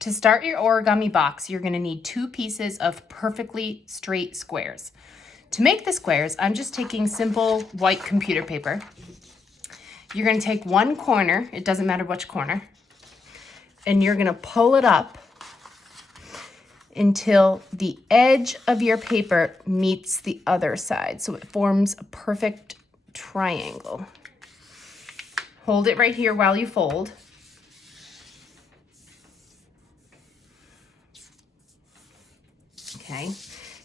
To start your origami box, you're going to need 2 pieces of perfectly straight squares. To make the squares, I'm just taking simple white computer paper. You're going to take one corner, it doesn't matter which corner, and you're going to pull it up until the edge of your paper meets the other side, so it forms a perfect triangle. Hold it right here while you fold. Okay,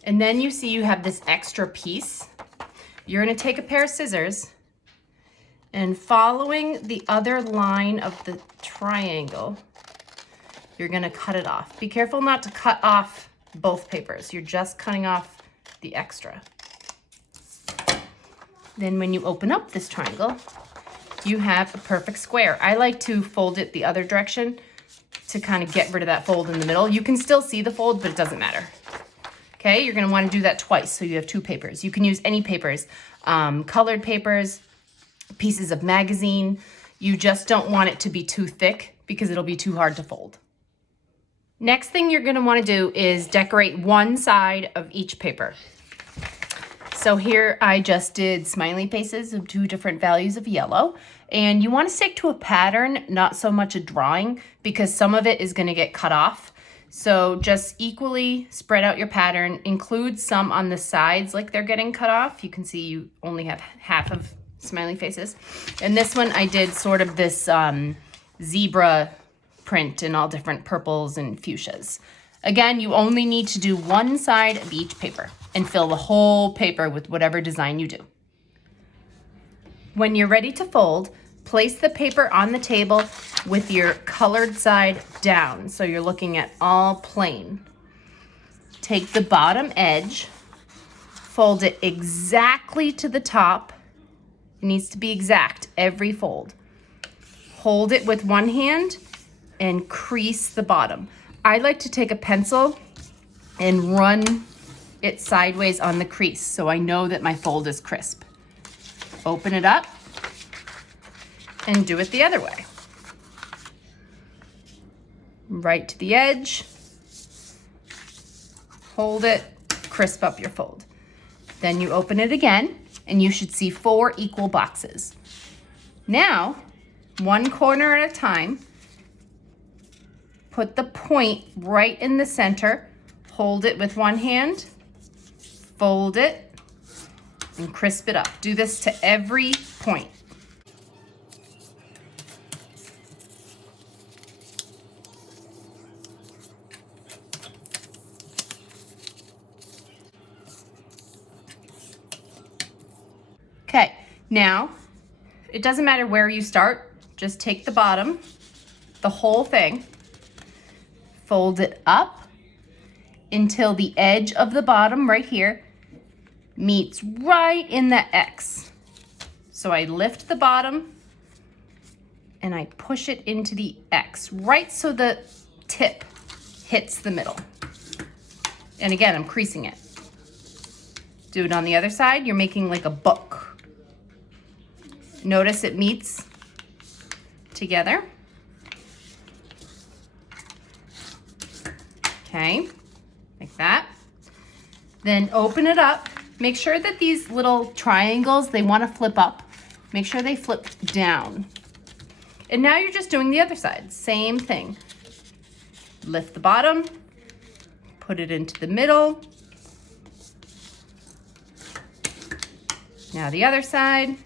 and then you see you have this extra piece. You're going to take a pair of scissors and following the other line of the triangle, you're going to cut it off. Be careful not to cut off both papers. You're just cutting off the extra. Then when you open up this triangle, you have a perfect square. I like to fold it the other direction to kind of get rid of that fold in the middle. You can still see the fold, but it doesn't matter. Okay, you're gonna wanna do that twice, so you have 2 papers. You can use any papers, colored papers, pieces of magazine. You just don't want it to be too thick because it'll be too hard to fold. Next thing you're gonna wanna do is decorate one side of each paper. So here I just did smiley faces of 2 different values of yellow. And you wanna stick to a pattern, not so much a drawing, because some of it is gonna get cut off. So just equally spread out your pattern, include some on the sides like they're getting cut off. You can see you only have half of smiley faces. And this one I did sort of this zebra print in all different purples and fuchsias. Again, you only need to do one side of each paper and fill the whole paper with whatever design you do. When you're ready to fold, place the paper on the table with your colored side down, so you're looking at all plain. Take the bottom edge, fold it exactly to the top. It needs to be exact every fold. Hold it with one hand and crease the bottom. I like to take a pencil and run it sideways on the crease so I know that my fold is crisp. Open it up and do it the other way. Right to the edge, hold it, crisp up your fold. Then you open it again and you should see 4 equal boxes. Now, one corner at a time, put the point right in the center, hold it with one hand, fold it, and crisp it up. Do this to every point. Okay, now, it doesn't matter where you start, just take the bottom, the whole thing, fold it up until the edge of the bottom right here meets right in the X. So I lift the bottom and I push it into the X, right so the tip hits the middle. And again, I'm creasing it. Do it on the other side, you're making like a book. Notice it meets together. Okay, like that. Then open it up. Make sure that these little triangles, they want to flip up. Make sure they flip down. And now you're just doing the other side. Same thing. Lift the bottom, put it into the middle. Now the other side.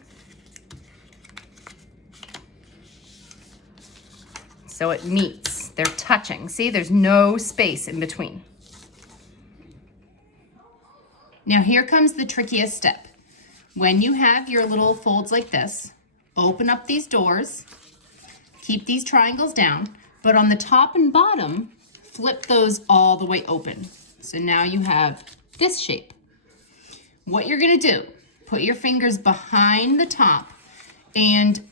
So it meets, they're touching. See, there's no space in between. Now here comes the trickiest step. When you have your little folds like this, open up these doors, keep these triangles down, but on the top and bottom, flip those all the way open. So now you have this shape. What you're gonna do, put your fingers behind the top, and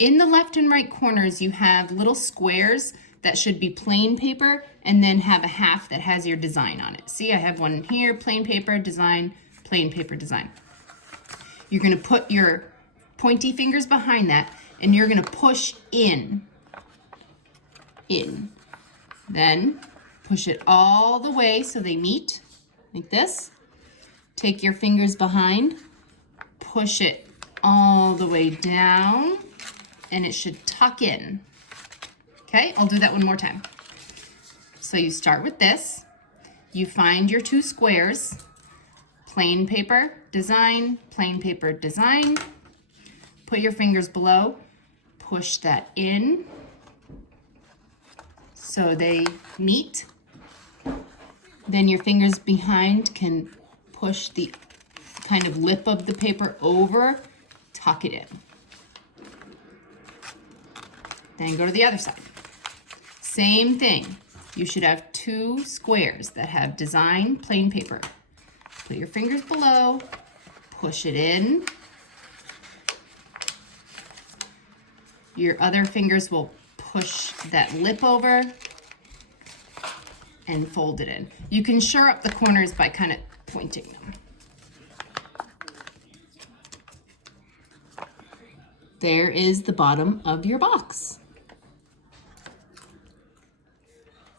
in the left and right corners, you have little squares that should be plain paper and then have a half that has your design on it. See, I have one here, plain paper, design, plain paper, design. You're gonna put your pointy fingers behind that and you're gonna push in. Then push it all the way so they meet, like this. Take your fingers behind, push it all the way down, and it should tuck in. Okay, I'll do that one more time. So you start with this, you find your two squares, plain paper, design, plain paper, design. Put your fingers below, push that in so they meet. Then your fingers behind can push the kind of lip of the paper over, tuck it in. Then go to the other side. Same thing. You should have two squares that have design, plain paper. Put your fingers below, push it in. Your other fingers will push that lip over and fold it in. You can shore up the corners by kind of pointing them. There is the bottom of your box.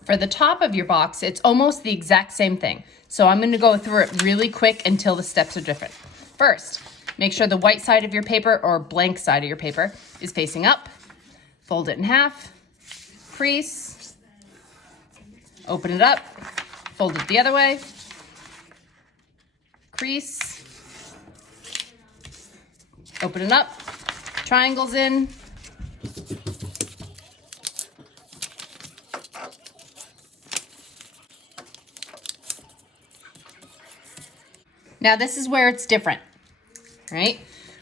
For the top of your box, it's almost the exact same thing. So I'm gonna go through it really quick until the steps are different. First, make sure the white side of your paper or blank side of your paper is facing up. Fold it in half, crease, open it up, fold it the other way, crease, open it up, triangles in, now this is where it's different, right?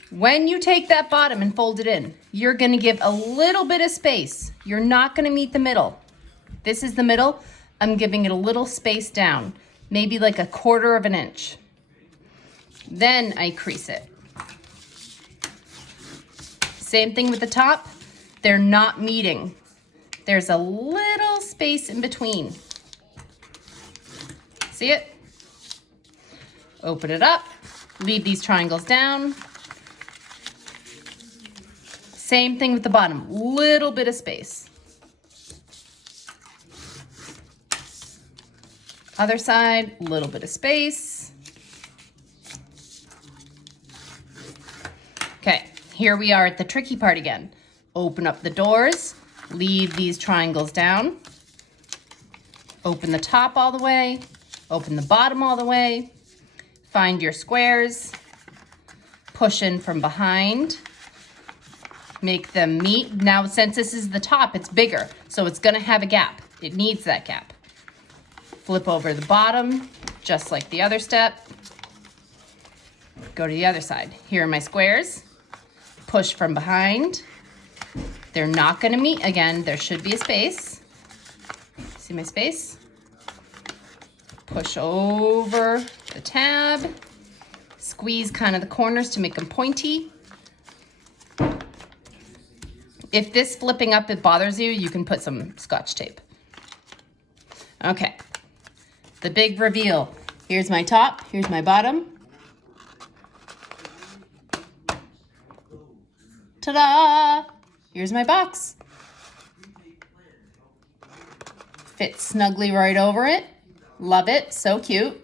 When you take that bottom and fold it in, you're gonna give a little bit of space. You're not gonna meet the middle. This is the middle. I'm giving it a little space down, maybe like 1/4 of an inch. Then I crease it. Same thing with the top. They're not meeting. There's a little space in between. See it? Open it up, leave these triangles down. Same thing with the bottom, little bit of space. Other side, little bit of space. Okay, here we are at the tricky part again. Open up the doors, leave these triangles down. Open the top all the way, open the bottom all the way. Find your squares, push in from behind, make them meet. Now, since this is the top, it's bigger, so it's gonna have a gap. It needs that gap. Flip over the bottom, just like the other step. Go to the other side. Here are my squares. Push from behind. They're not gonna meet again. There should be a space. See my space? Push over the tab. Squeeze kind of the corners to make them pointy. If this flipping up, it bothers you, you can put some Scotch tape. Okay, the big reveal. Here's my top, here's my bottom. Ta-da! Here's my box. Fits snugly right over it. Love it, so cute.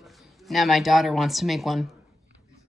Now my daughter wants to make one.